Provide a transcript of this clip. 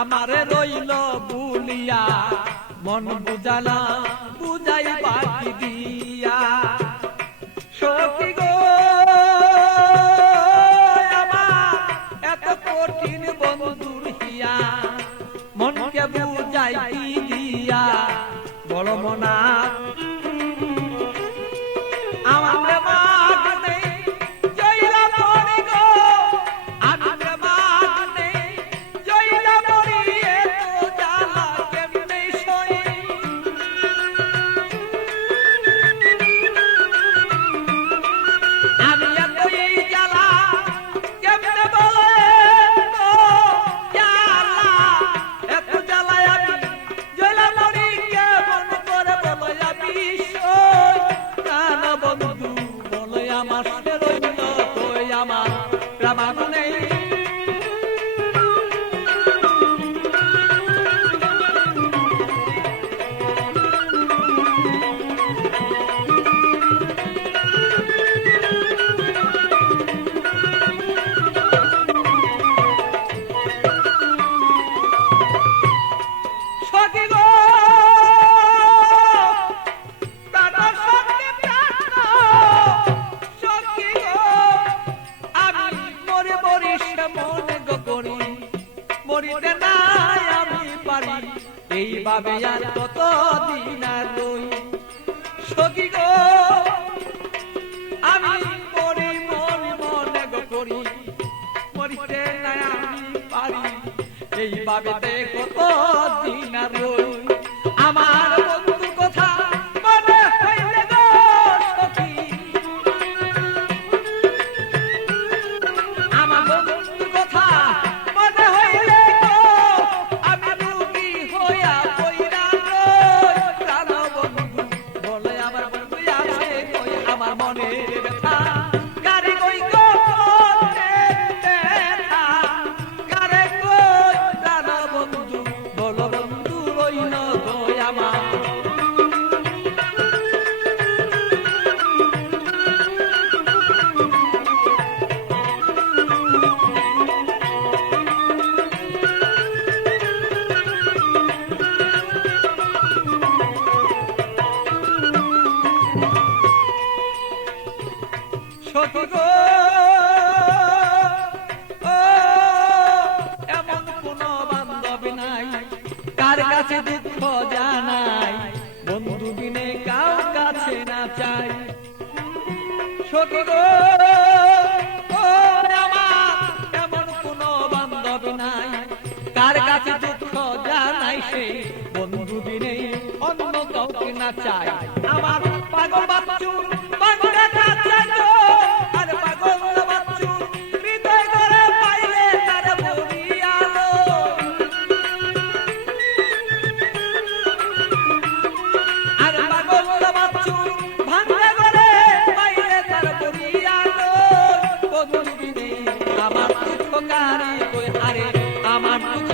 আমারে রইল বুলিয়া মন বুঝালা বুঝাই বাকি দিয়া সখী গো আমার এত কঠিন বন্ধুর হিয়া মনকে বুঝাই দিয়া বড় মনা আমার মাগ নেই জয়লা মরি গো আমার মাগ নেই জয়লা মরি এত জ্বালা কেমনে সই আমি এতই জ্বালা কেমনে বলে গো জ্বালা এত জ্বালায় আমি জয়লা মরি কেমন করে বলে আমি সই কান বন্ধু বলে আমার রইল কই আমার প্রাণ নেই সখী গো প্রাণ সখী প্রাণ সখী গো আমি মরে মরি সে মনে গো করি মরিতে নাই আমি পারি এইভাবে আর কতদিন আর রই সখী গো আমি মরি মরি মনে গো করি মরিতে নাই আমি পারি এইভাবে কতদিন আর রই আমার বন্ধুর কথা মনে হইলে গো সখী আমার বন্ধুর কথা মনে হইলে গো আমি রোগী হইয়া পইরা রই প্রাণ বন্ধু বলে আমার বন্ধু আছে কই আমার মনের ব্যথা কারে কই গো মনের ব্যথা কারে কই প্রাণ বন্ধু বলো বন্ধু রইল কই আমার সখী গো ও এমন কোন বান্ধব নাই কার কাছে দুঃখ জানাই বন্ধু বিনে কাউ কাছে না চাই সখী গো ও আমার এমন কোন বান্ধব নাই কার কাছে দুঃখ জানাই সে বন্ধু বিনে অন্য কাউকে না চাই আমার পাগল বাচ্চু পাগলের কাছে গো আর পাগল বাচ্চু হৃদয় করে পাইলে তার বরিয়ালো আর পাগল বাচ্চু ভাঙলে করে পাইলে তার বরিয়ালো বন্ধু বিনে আমার দুঃখ কারে কই আরে আমার দুঃখ